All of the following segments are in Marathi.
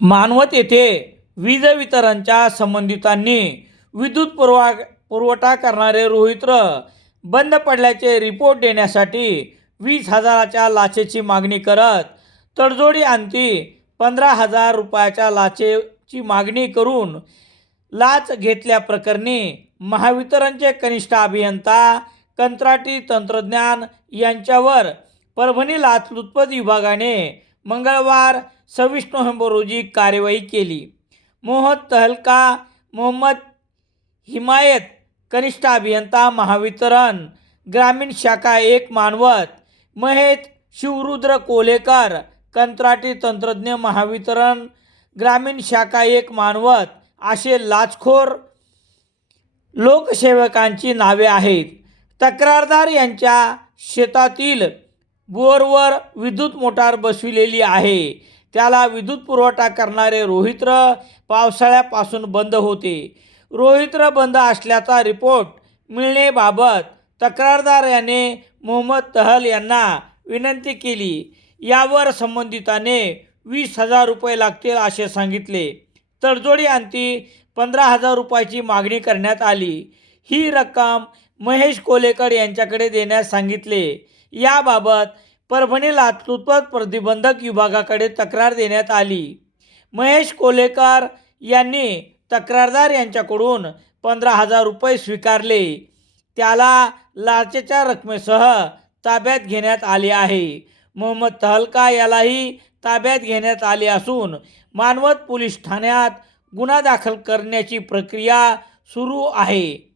मानवत येथे वीज वितरणच्या संबंधितांनी विद्युत पुरवा पुरवठा करणारे रोहित्र बंद पडल्याचे रिपोर्ट देण्यासाठी वीस हजाराच्या लाचेची मागणी करत तडजोडी आणती. पंधरा हजार रुपयाच्या लाचेची मागणी करून लाच घेतल्याप्रकरणी महावितरणचे कनिष्ठ अभियंता कंत्राटी तंत्रज्ञान यांच्यावर परभणी लाचलुचपत विभागाने मंगळवार सव्वीस नोव्हेंबर रोजी कार्यवाही केली. मोहत तहलका मोहम्मद हिमायत कनिष्ठ अभियंता महावितरण ग्रामीण शाखा एक मानवत महेश शिवरुद्र कोलेकर कंत्राटी तंत्रज्ञ महावितरण ग्रामीण शाखा एक मानवत असे लाचखोर लोकसेवकांची नावे आहेत. तक्रारदार यांच्या शेतातील बोरवर विद्युत मोटार बसविलेली आहे. त्याला विद्युत पुरवठा करणारे रोहित्र पावसाळ्यापासून बंद होते. रोहित्र बंद असल्याचा रिपोर्ट मिळण्याबाबत तक्रारदार याने मोहम्मद तहल यांना विनंती केली. यावर संबंधिताने वीस हजार रुपये लागतील असे सांगितले. तडजोडी अंती पंधरा हजार रुपयाची मागणी करण्यात आली. ही रक्कम महेश कोलेकर यांच्याकडे देण्यास सांगितले. याबाबत परभणी लाचलुचपत प्रतिबंधक विभागाकडे तक्रार देण्यात आली. महेश कोलेकर यांनी तक्रारदार यांच्याकडून पंधरा हजार रुपये स्वीकारले. त्याला लाचेच्या रकमेसह ताब्यात घेण्यात आले आहे. मोहम्मद तहलका यालाही ताब्यात घेण्यात आले असून मानवत पोलीस ठाण्यात गुन्हा दाखल करण्याची प्रक्रिया सुरू आहे.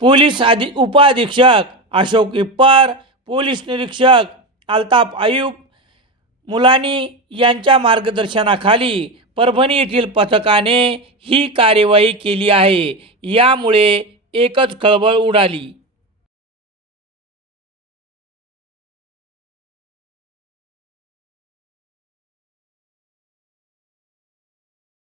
पोलीस आधी उपअधीक्षक अशोक इप्पार पोलीस निरीक्षक अल्ताफ आयुब मुलानी यांच्या मार्गदर्शनाखाली परभणी येथील पथकाने ही कार्यवाही केली आहे. यामुळे एकच खळबळ उडाली.